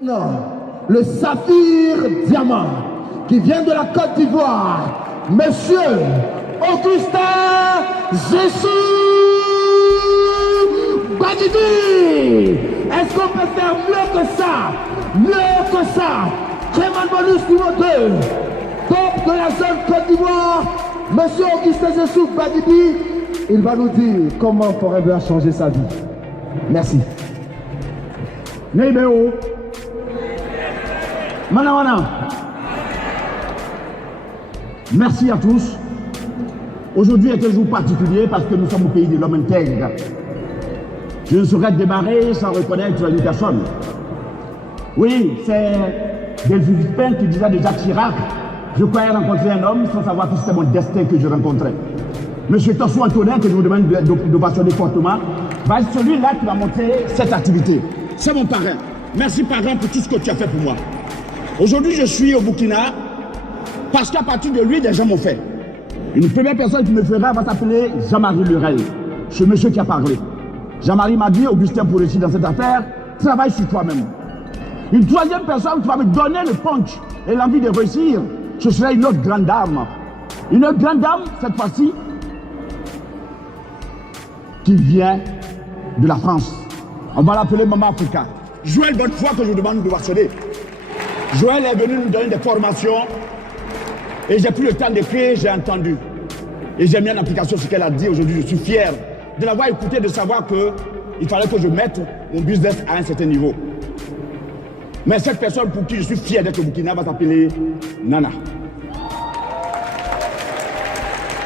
Non, le saphir diamant qui vient de la Côte d'Ivoire, Monsieur Augustin Jésus Badidi. Est-ce qu'on peut faire mieux que ça? Mieux que ça. Clément Bonus numéro 2, top de la zone Côte d'Ivoire, Monsieur Augustin Jésus Badidi. Il va nous dire comment Forever a changé sa vie. Merci. Neibeo. Mana. Merci à tous. Aujourd'hui est un jour particulier parce que nous sommes au pays de l'homme intègre. Je ne saurais démarrer sans reconnaître une personne. Oui, c'est Delphine Pin qui disait de Jacques Chirac: je croyais rencontrer un homme sans savoir que c'était mon destin que je rencontrais. Monsieur Tosso Antonin, que je vous demande d'ovationner fortement, va être celui-là qui va monter cette activité. C'est mon parrain. Merci parrain pour tout ce que tu as fait pour moi. Aujourd'hui, je suis au Burkina parce qu'à partir de lui, des gens m'ont fait. Une première personne qui me fera va s'appeler Jean-Marie Lurel, ce monsieur qui a parlé. Jean-Marie m'a dit: Augustin, pour réussir dans cette affaire, travaille sur toi-même. Une troisième personne qui va me donner le punch et l'envie de réussir, ce serait une autre grande dame. Une autre grande dame, cette fois-ci, qui vient de la France. On va l'appeler Maman Africa. Joël Godefroy, que je vous demande de vacciner. Joël est venu nous donner des formations et j'ai pris le temps d'écrire, j'ai entendu. Et j'ai mis en application ce qu'elle a dit. Aujourd'hui, je suis fier de l'avoir écouté, de savoir qu'il fallait que je mette mon business à un certain niveau. Mais cette personne pour qui je suis fier d'être au Burkina va s'appeler Nana.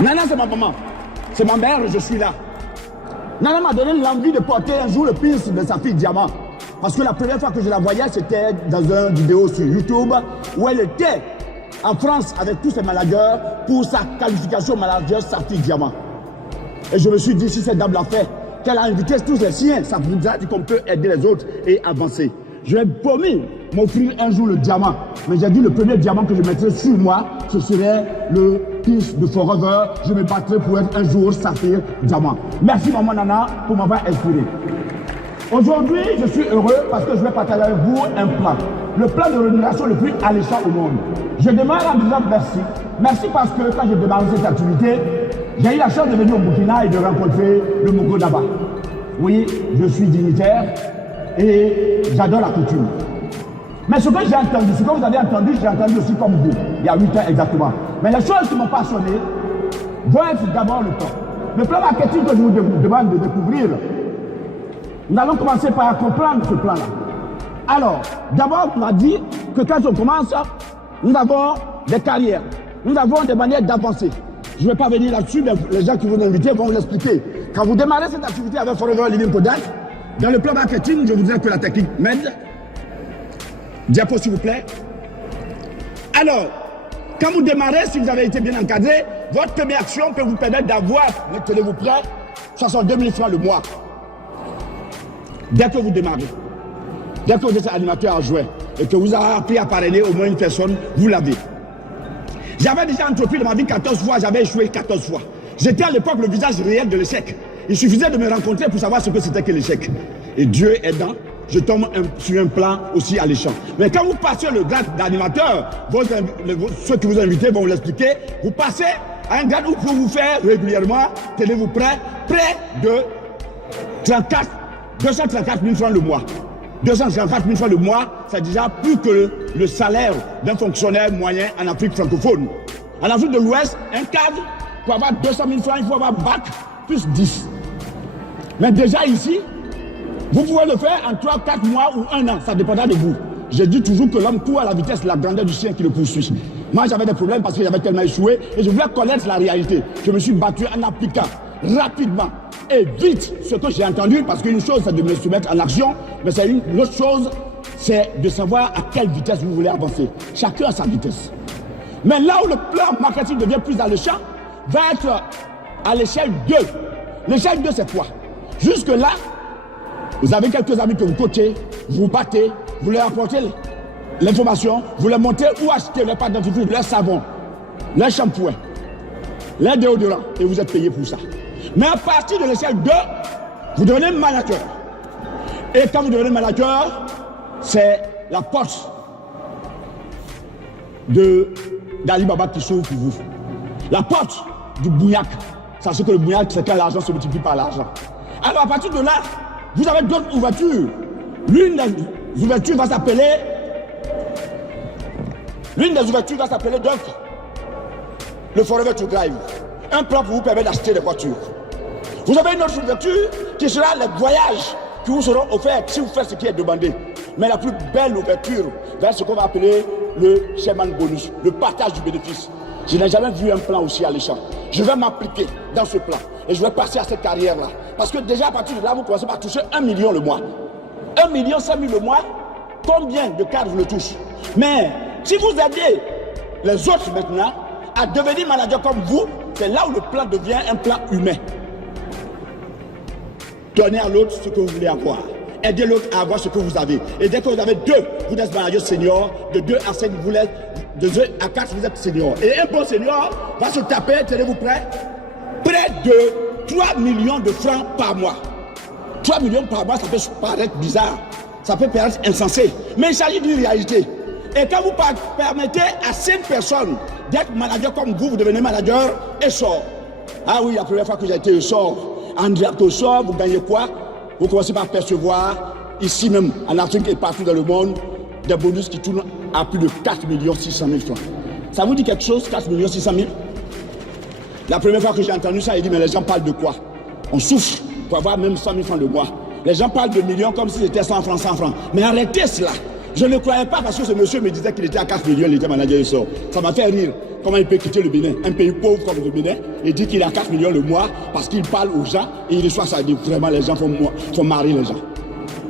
Nana, c'est ma maman. C'est ma mère, je suis là. Nana m'a donné l'envie de porter un jour le pince de sa fille Diamant. Parce que la première fois que je la voyais, c'était dans une vidéo sur YouTube où elle était en France avec tous ses managers pour sa qualification manager sa fille Diamant. Et je me suis dit, si cette dame l'a fait, qu'elle a invité tous les siens, ça vous a dit qu'on peut aider les autres et avancer. Je vais promis m'offrir un jour le diamant. Mais j'ai dit le premier diamant que je mettrais sur moi, ce serait le pince de Forever. Je me battrai pour être un jour saphir diamant. Merci maman Nana pour m'avoir inspiré. Aujourd'hui, je suis heureux parce que je vais partager avec vous un plan. Le plan de rémunération le plus alléchant au monde. Je démarre en disant merci. Merci parce que quand j'ai démarré cette activité, j'ai eu la chance de venir au Burkina et de rencontrer le Mogo Daba. Oui, je suis dignitaire et j'adore la coutume. Mais ce que j'ai entendu, ce que vous avez entendu, j'ai entendu aussi comme vous, il y a 8 ans exactement. Mais les choses qui m'ont passionné vont être d'abord le plan. Le plan marketing que je vous demande de découvrir, nous allons commencer par comprendre ce plan-là. Alors, d'abord, on m'a dit que quand on commence, nous avons des carrières, nous avons des manières d'avancer. Je ne vais pas venir là-dessus, mais les gens qui vont nous inviter vont vous l'expliquer. Quand vous démarrez cette activité avec Forever Living Product, dans le plan marketing, je vous dirais que la technique m'aide. Diapo, s'il vous plaît. Alors, quand vous démarrez, si vous avez été bien encadré, votre première action peut vous permettre d'avoir, tenez-vous prêt, 62 000 francs le mois. Dès que vous démarrez, dès que vous êtes animateur à jouer et que vous avez appris à parrainer au moins une personne, vous l'avez. J'avais déjà entrepris dans ma vie 14 fois, j'avais échoué 14 fois. J'étais à l'époque le visage réel de l'échec. Il suffisait de me rencontrer pour savoir ce que c'était que l'échec. Et Dieu aidant, je tombe sur un plan aussi alléchant. Mais quand vous passez le grade d'animateur, ceux qui vous invitent vont vous l'expliquer, vous passez à un grade où pour vous faire régulièrement, tenez-vous prêt de 234 000 francs le mois. 234 000 francs le mois, c'est déjà plus que le salaire d'un fonctionnaire moyen en Afrique francophone. En Afrique de l'Ouest, un cadre, pour avoir 200 000 francs, il faut avoir bac plus 10. Mais déjà ici, vous pouvez le faire en 3, 4 mois ou 1 an, ça dépendra de vous. Je dis toujours que l'homme court à la vitesse de la grandeur du chien qui le poursuit. Moi, j'avais des problèmes parce que j'avais tellement échoué et je voulais connaître la réalité. Je me suis battu en appliquant rapidement et vite ce que j'ai entendu, parce qu'une chose, c'est de me soumettre en action, mais c'est une autre chose, c'est de savoir à quelle vitesse vous voulez avancer. Chacun a sa vitesse. Mais là où le plan marketing devient plus alléchant, va être à l'échelle 2. L'échelle 2, c'est quoi? Jusque-là, vous avez quelques amis que vous coachez, vous battez, vous leur apportez l'information, vous leur montrez où acheter leur pâte dentifrice, leur savon, leur shampoing, leur déodorant, et vous êtes payé pour ça. Mais à partir de l'échelle 2, vous devenez manager. Et quand vous devenez manager, c'est la porte d'Ali Baba qui s'ouvre pour vous. La porte du Bougnac. Sachez que le Bougnac, c'est quand l'argent se multiplie par l'argent. Alors à partir de là, vous avez d'autres ouvertures. L'une des ouvertures va s'appeler donc le Forever to Drive. Un plan pour vous permettre d'acheter des voitures. Vous avez une autre ouverture qui sera les voyages qui vous seront offerts si vous faites ce qui est demandé. Mais la plus belle ouverture vers ce qu'on va appeler le Sherman Bonus, le partage du bénéfice. Je n'ai jamais vu un plan aussi alléchant. Je vais m'appliquer dans ce plan et je vais passer à cette carrière-là. Parce que déjà à partir de là, vous commencez par toucher 1 million le mois. 1 500 000 le mois, combien de cadres vous le touchez? Mais si vous aidez les autres maintenant à devenir manager comme vous, c'est là où le plan devient un plan humain. Donnez à l'autre ce que vous voulez avoir. Aidez l'autre à avoir ce que vous avez. Et dès que vous avez 2, vous êtes manager senior. De 2 à 5, vous êtes, de 2 à 4, vous êtes senior. Et un bon senior va se taper, tenez-vous prêts, près de 3 millions de francs par mois. 3 millions par mois, ça peut paraître bizarre. Ça peut paraître insensé. Mais il s'agit d'une réalité. Et quand vous permettez à 5 personnes d'être manager comme vous devenez manager essor. Ah oui, la première fois que j'ai été essor, André Essor, vous gagnez quoi? Vous commencez par percevoir, ici même, en Afrique et partout dans le monde, des bonus qui tournent à plus de 4 600 000 francs. Ça vous dit quelque chose, 4 600 000? La première fois que j'ai entendu ça, il dit, mais les gens parlent de quoi? On souffre pour avoir même 100 000 francs de mois. Les gens parlent de millions comme si c'était 100 francs, 100 francs. Mais arrêtez cela. Je ne croyais pas parce que ce monsieur me disait qu'il était à 4 millions, il était manager et sort. Ça m'a fait rire. Comment il peut quitter le Bénin, un pays pauvre comme le Bénin, et dire qu'il a 4 millions le mois parce qu'il parle aux gens et il reçoit ça. Il dit vraiment les gens font marrer les gens.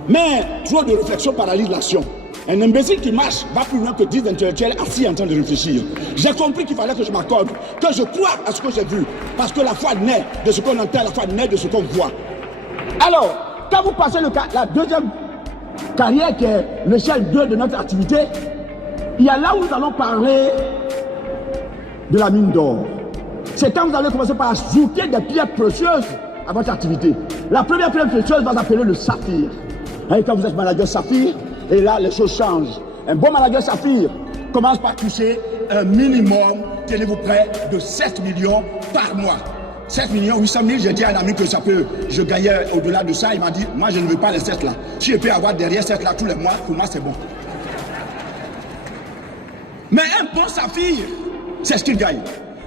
Mais trop de réflexion paralyse l'action. Un imbécile qui marche va plus loin que 10 intellectuels assis en train de réfléchir. J'ai compris qu'il fallait que je m'accorde, que je croie à ce que j'ai vu. Parce que la foi naît de ce qu'on entend, la foi naît de ce qu'on voit. Alors, quand vous passez la deuxième carrière qui est l'échelle 2 de notre activité, il y a là où nous allons parler de la mine d'or. C'est quand vous allez commencer par ajouter des pierres précieuses à votre activité. La première pierre précieuse va s'appeler le saphir. Et quand vous êtes manager saphir, et là les choses changent. Un bon manager saphir commence par toucher un minimum, tenez-vous prêts, de 7 millions par mois. 7 800 000, j'ai dit à un ami que ça peut, je gagnais au-delà de ça, il m'a dit, moi je ne veux pas les 7 là. Si je peux avoir derrière 7 là tous les mois, pour moi c'est bon. Mais un bon saphir, c'est ce qu'il gagne.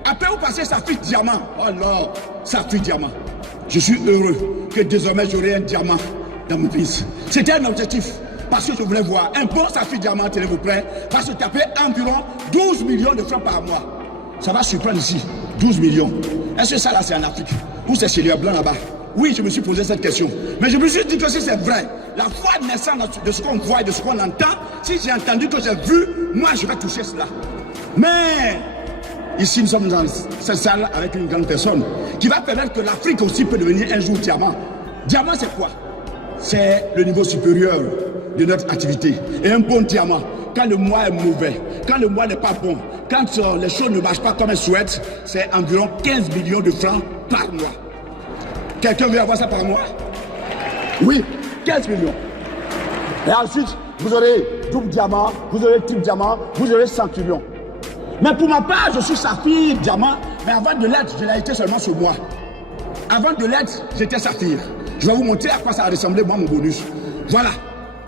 Après vous passez saphir diamant. Oh non, saphir diamant. Je suis heureux que désormais j'aurai un diamant dans mon fils. C'était un objectif. Parce que je voulais voir un bon saphir diamant, tenez-vous prêts, va se taper environ 12 millions de francs par mois. Ça va surprendre ici, 12 millions. Est-ce que ça là c'est en Afrique? Ou c'est chez les Blancs là-bas? Oui, je me suis posé cette question. Mais je me suis dit que si c'est vrai, la foi naissante de ce qu'on voit et de ce qu'on entend, si j'ai entendu que j'ai vu, moi je vais toucher cela. Mais ici nous sommes dans cette salle avec une grande personne qui va permettre que l'Afrique aussi peut devenir un jour diamant. Diamant c'est quoi? C'est le niveau supérieur de notre activité. Et un bon diamant, quand le mois est mauvais, quand le mois n'est pas bon, quand les choses ne marchent pas comme elles souhaitent, c'est environ 15 millions de francs par mois. Quelqu'un veut avoir ça par mois? Oui, 15 millions. Et ensuite, vous aurez double diamant, vous aurez triple diamant, vous aurez 100 millions. Mais pour ma part, je suis saphir, diamant, mais avant de l'être, je l'ai été seulement ce mois. Avant de l'être, j'étais saphir. Je vais vous montrer à quoi ça a ressemblé, moi, mon bonus. Voilà.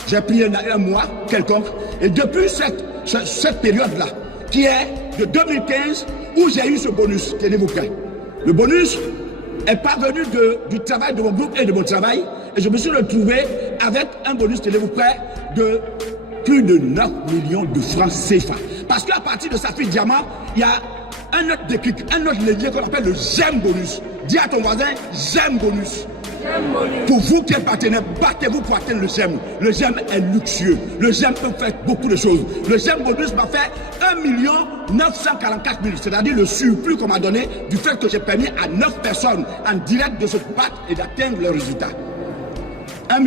J'ai pris un mois quelconque. Et depuis cette période-là, qui est de 2015, où j'ai eu ce bonus, tenez-vous prêts. Le bonus est parvenu du travail de mon groupe et de mon travail. Et je me suis retrouvé avec un bonus, tenez-vous prêts, de plus de 9 millions de francs CFA. Parce qu'à partir de Saphir Diamant, il y a un autre déclic, un autre levier qu'on appelle le j'aime bonus. Dis à ton voisin, j'aime bonus. Pour vous qui êtes partenaire, battez-vous pour atteindre le GEM. Le GEM est luxueux. Le GEM peut faire beaucoup de choses. Le GEM bonus m'a fait 1 944 000, c'est-à-dire le surplus qu'on m'a donné du fait que j'ai permis à 9 personnes en direct de se battre et d'atteindre le résultat. 1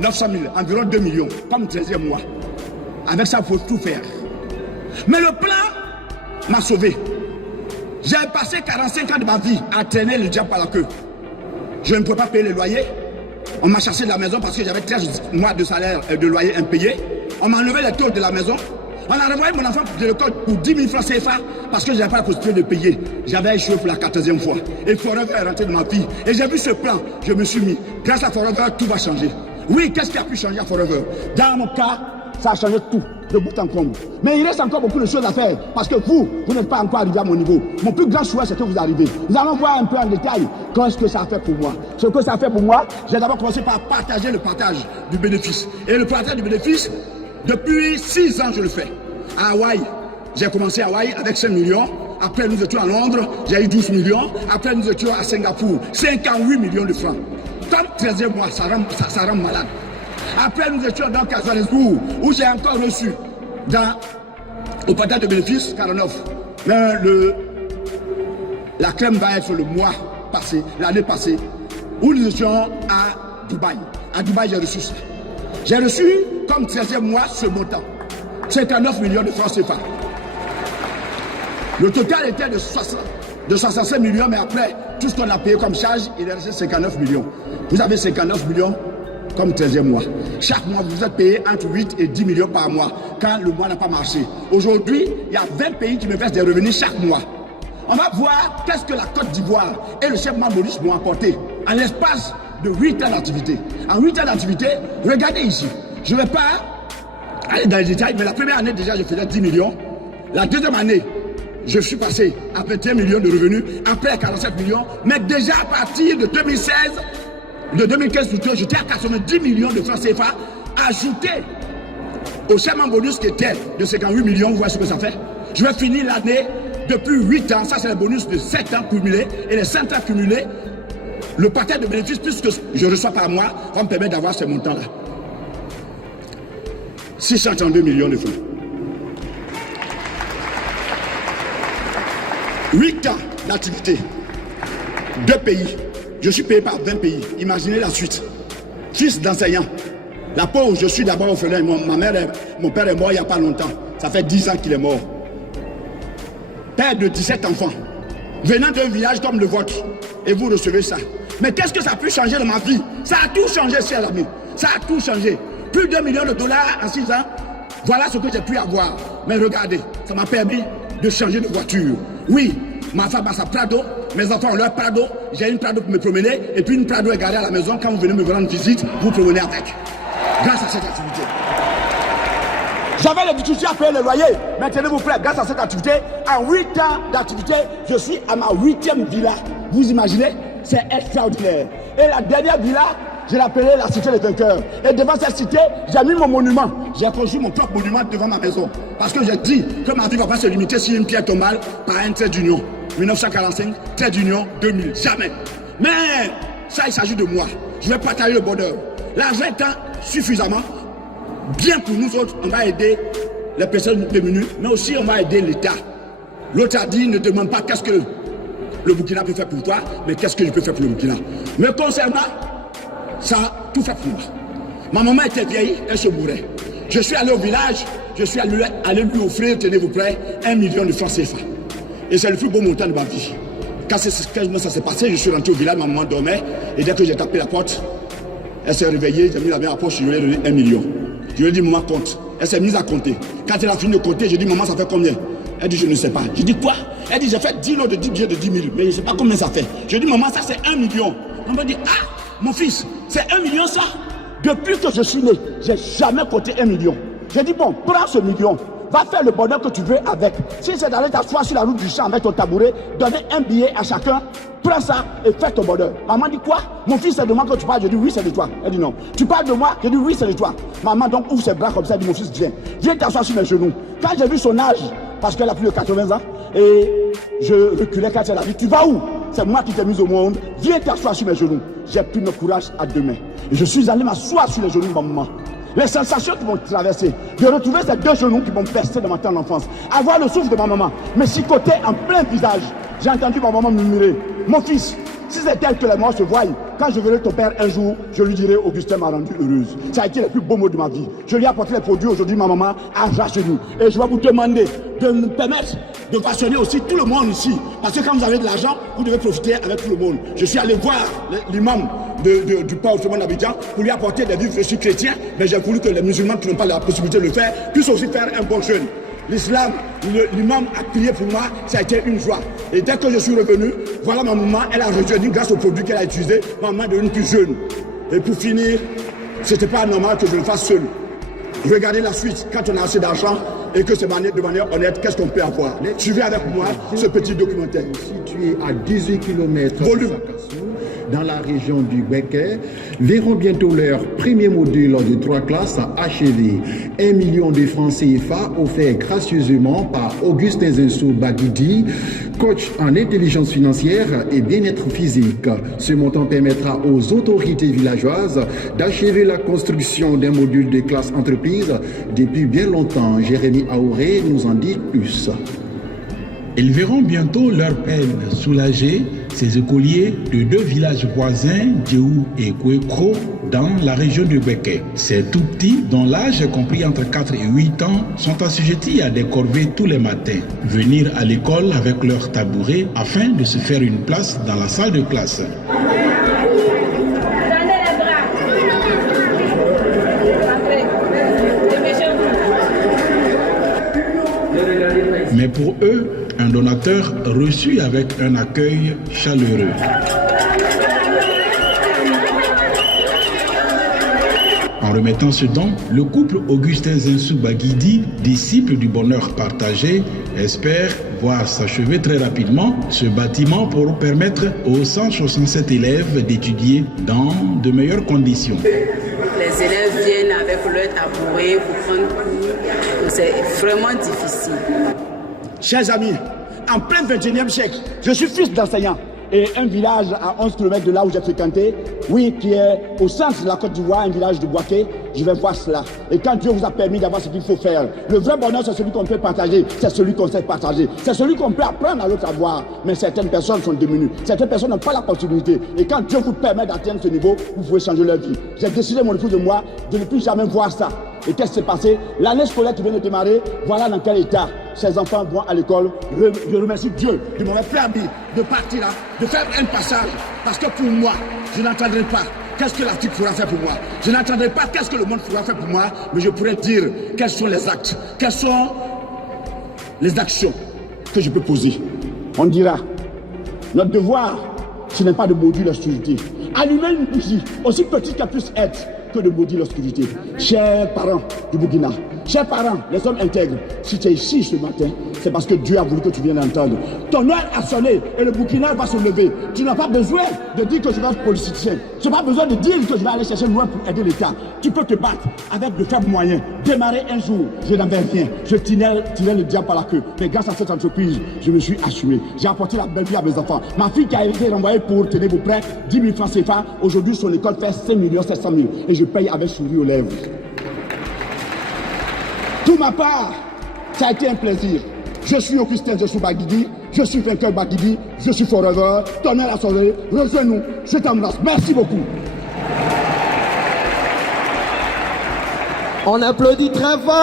900 000, environ 2 millions, comme 13e mois. Avec ça, il faut tout faire. Mais le plan m'a sauvé. J'ai passé 45 ans de ma vie à traîner le diable par la queue. Je ne pouvais pas payer les loyers. On m'a chassé de la maison parce que j'avais 13 mois de salaire et de loyer impayé. On m'a enlevé les taux de la maison. On a renvoyé mon enfant de l'école pour 10 000 francs CFA parce que je n'avais pas la possibilité de payer. J'avais échoué pour la 14e fois. Et Forever est rentré dans ma vie. Et j'ai vu ce plan. Je me suis mis. Grâce à Forever, tout va changer. Oui, qu'est-ce qui a pu changer à Forever? Dans mon cas, ça a changé tout, de bout en comble. Mais il reste encore beaucoup de choses à faire parce que vous n'êtes pas encore arrivé à mon niveau. Mon plus grand souhait, c'est que vous arrivez. Nous allons voir un peu en détail qu'est-ce que ça a fait pour moi. Ce que ça a fait pour moi, j'ai d'abord commencé par partager le partage du bénéfice. Et le partage du bénéfice, depuis 6 ans, je le fais. À Hawaï, j'ai commencé à Hawaï avec 5 millions. Après, nous étions à Londres, j'ai eu 12 millions. Après, nous étions à Singapour, 58 millions de francs. Comme 13e mois, ça rend malade. Après, nous étions donc à Johannesburg, où j'ai encore reçu au partage de bénéfices 49. Mais la crème va être le mois passé, l'année passée, où nous étions à Dubaï. À Dubaï, j'ai reçu ça. J'ai reçu comme 13e mois ce montant. 59 millions de francs CFA. Le total était de 65 millions, mais après, tout ce qu'on a payé comme charge, il est resté 59 millions. Vous avez 59 millions comme 13e mois. Chaque mois, vous êtes payé entre 8 et 10 millions par mois quand le mois n'a pas marché. Aujourd'hui, il y a 20 pays qui me versent des revenus chaque mois. On va voir qu'est-ce que la Côte d'Ivoire et le chef Maurice m'ont apporté en l'espace de 8 ans d'activité. En 8 ans d'activité, regardez ici. Je ne vais pas aller dans les détails, mais la première année, déjà, je faisais 10 millions. La deuxième année, je suis passé à 21 millions de revenus, après 47 millions. Mais déjà, à partir de 2016, de 2015 plutôt, j'étais à 90 millions de francs CFA, ajouté au chèque bonus qui était de 58 millions. Vous voyez ce que ça fait? Je vais finir l'année depuis 8 ans. Ça, c'est le bonus de 7 ans cumulés. Et les 5 ans cumulés, le paquet de bénéfices, puisque je reçois par mois, va me permettre d'avoir ce montant-là. 632 millions de francs. 8 ans d'activité. 2 pays. Je suis payé par 20 pays. Imaginez la suite. Fils d'enseignant. La pauvre, je suis d'abord orphelin. Mon père est mort il n'y a pas longtemps. Ça fait 10 ans qu'il est mort. Père de 17 enfants. Venant d'un village comme le vôtre. Et vous recevez ça. Mais qu'est-ce que ça a pu changer dans ma vie? Ça a tout changé, chers amis. Ça a tout changé. Plus d'1 million de dollars en 6 ans. Voilà ce que j'ai pu avoir. Mais regardez, ça m'a permis de changer de voiture. Oui, ma femme a sa Prado. Mes enfants ont leur Prado. J'ai une Prado pour me promener. Et puis une Prado est garée à la maison. Quand vous venez me rendre visite, vous promenez avec. Grâce à cette activité. J'avais les difficultés à payer le loyer. Mais tenez-vous prêts, grâce à cette activité, en 8 ans d'activité, je suis à ma 8e villa. Vous imaginez? C'est extraordinaire. Et la dernière villa, je l'appelais la cité des vainqueurs. Et devant cette cité, j'ai mis mon monument. J'ai construit mon propre monument devant ma maison. Parce que j'ai dit que ma vie ne va pas se limiter si une pierre tombe mal par un trait d'union. 1945, trait d'union, 2000. Jamais. Mais ça, il s'agit de moi. Je vais partager le bonheur. L'argent étant suffisamment, bien pour nous autres, on va aider les personnes démunies, mais aussi on va aider l'État. L'autre a dit, ne demande pas qu'est-ce que le Burkina peut faire pour toi, mais qu'est-ce que je peux faire pour le Burkina. Me concernant, ça a tout fait pour moi. Ma maman était vieille, elle se mourait. Je suis allé au village, je suis allé lui offrir, tenez-vous prêts, 1 million de francs CFA. Et c'est le plus beau montant de ma vie. Quand ça s'est passé, je suis rentré au village, ma maman dormait, et dès que j'ai tapé la porte, elle s'est réveillée, j'ai mis la main à la poche, je lui ai donné 1 million. Je lui ai dit, maman, compte. Elle s'est mise à compter. Quand elle a fini de compter, j'ai dit, maman, ça fait combien? Elle dit, je ne sais pas. Je dis, quoi? Elle dit, j'ai fait 10 lots de 10 billets de 10 000, mais je ne sais pas combien ça fait. Je dis, maman, ça c'est 1 million. On me dit, ah, mon fils, c'est 1 million ça? Depuis que je suis né, j'ai jamais compté 1 million. J'ai dit, bon, prends ce million. Va faire le bonheur que tu veux avec. Si c'est d'aller t'asseoir sur la route du champ avec ton tabouret, donner un billet à chacun, prends ça et fais ton bonheur. Maman dit quoi? Mon fils, c'est de moi que tu parles. Je dis oui, c'est de toi. Elle dit non. Tu parles de moi? Je dis oui, c'est de toi. Maman donc ouvre ses bras comme ça. Elle dit mon fils, viens. Viens t'asseoir sur mes genoux. Quand j'ai vu son âge, parce qu'elle a plus de 80 ans, et je reculais quand elle a dit, tu vas où? C'est moi qui t'ai mis au monde. Viens t'asseoir sur mes genoux. J'ai pris le courage à 2 mains. Et je suis allé m'asseoir sur les genoux de ma maman. Les sensations qui m'ont traversé, de retrouver ces 2 genoux qui m'ont percé dans ma tendre enfance, avoir le souffle de ma maman, me chicoter en plein visage. J'ai entendu ma maman murmurer, mon fils, si c'est tel que les morts se voient, quand je verrai ton père un jour, je lui dirai, Augustin m'a rendue heureuse. Ça a été le plus beau mot de ma vie. Je lui ai apporté les produits aujourd'hui, ma maman, à genoux. Et je vais vous demander de me permettre de façonner aussi tout le monde ici. Parce que quand vous avez de l'argent, vous devez profiter avec tout le monde. Je suis allé voir l'imam du port Othman d'Abidjan pour lui apporter des vivres. Je suis chrétien, mais j'ai voulu que les musulmans qui n'ont pas la possibilité de le faire puissent aussi faire un bon jeûne. L'islam, l'imam a prié pour moi, ça a été une joie. Et dès que je suis revenu, voilà ma maman, elle a rejeuni grâce au produit qu'elle a utilisé, ma maman est devenue plus jeune. Et pour finir, c'était pas normal que je le fasse seul. Regardez la suite, quand on a assez d'argent et que c'est de manière honnête, qu'est-ce qu'on peut avoir? Suivez avec moi ce petit documentaire. Situé à 18 km dans la région du Béquet, verront bientôt leur premier module de 3 classes achevé. 1 million de francs CFA offert gracieusement par Augustin Zinsou Baguidi, coach en intelligence financière et bien-être physique. Ce montant permettra aux autorités villageoises d'achever la construction d'un module de classe entreprise depuis bien longtemps. Jérémy Aouré nous en dit plus. Ils verront bientôt leur peine soulagée, ces écoliers de 2 villages voisins, Djeou et Kouekro, dans la région du Béquet. Ces tout petits, dont l'âge est compris entre 4 et 8 ans, sont assujettis à des corvées tous les matins. Venir à l'école avec leur tabouret afin de se faire une place dans la salle de classe. Mais pour eux, un donateur reçu avec un accueil chaleureux. En remettant ce don, le couple Augustin Zinsou Baguidi, disciple du bonheur partagé, espère voir s'achever très rapidement ce bâtiment pour permettre aux 167 élèves d'étudier dans de meilleures conditions. Les élèves viennent avec leur tabouret pour prendre cours. C'est vraiment difficile. Chers amis, en plein 21e siècle, je suis fils d'enseignant. Et un village à 11 km de là où j'ai fréquenté, oui, qui est au centre de la Côte d'Ivoire, un village de Boaké, je vais voir cela. Et quand Dieu vous a permis d'avoir ce qu'il faut faire, le vrai bonheur, c'est celui qu'on peut partager, c'est celui qu'on sait partager, c'est celui qu'on peut apprendre à l'autre à voir. Mais certaines personnes sont diminuées, certaines personnes n'ont pas la possibilité. Et quand Dieu vous permet d'atteindre ce niveau, vous pouvez changer leur vie. J'ai décidé, mon épouse et moi, de ne plus jamais voir ça. Et qu'est-ce qui s'est passé? L'année scolaire qui vient de démarrer, voilà dans quel état ces enfants vont à l'école. Je remercie Dieu de m'avoir permis de partir là, de faire un passage. Parce que pour moi, je n'entendrai pas qu'est-ce que l'Afrique pourra faire pour moi. Je n'entendrai pas qu'est-ce que le monde pourra faire pour moi, mais je pourrais dire quels sont les actes, quelles sont les actions que je peux poser. On dira, notre devoir, ce n'est pas de maudire l'obscurité. Allumer une bougie, aussi petite qu'elle puisse être, que de maudire l'obscurité. Chers parents du Burkina, chers parents, les hommes intègres, si tu es ici ce matin, c'est parce que Dieu a voulu que tu viennes entendre. Ton heure a sonné et le Burkina va se lever. Tu n'as pas besoin de dire que je vais être politicien. Tu n'as pas besoin de dire que je vais aller chercher loin pour aider l'État. Tu peux te battre avec de faibles moyens. Démarrer un jour, je n'avais rien. Je tirais le diable par la queue. Mais grâce à cette entreprise, je me suis assumé. J'ai apporté la belle vie à mes enfants. Ma fille qui a été renvoyée pour tenir vos prêts, 10 000 francs CFA, aujourd'hui son école fait 5 700 000. Et je paye avec sourire aux lèvres. Pour ma part, ça a été un plaisir. Je suis Augustin Zinsou Baguidi, je suis vainqueur Baguidi, je suis forever, tonnerre à sonner, rejoins-nous, je t'embrasse. Merci beaucoup. On applaudit très fort.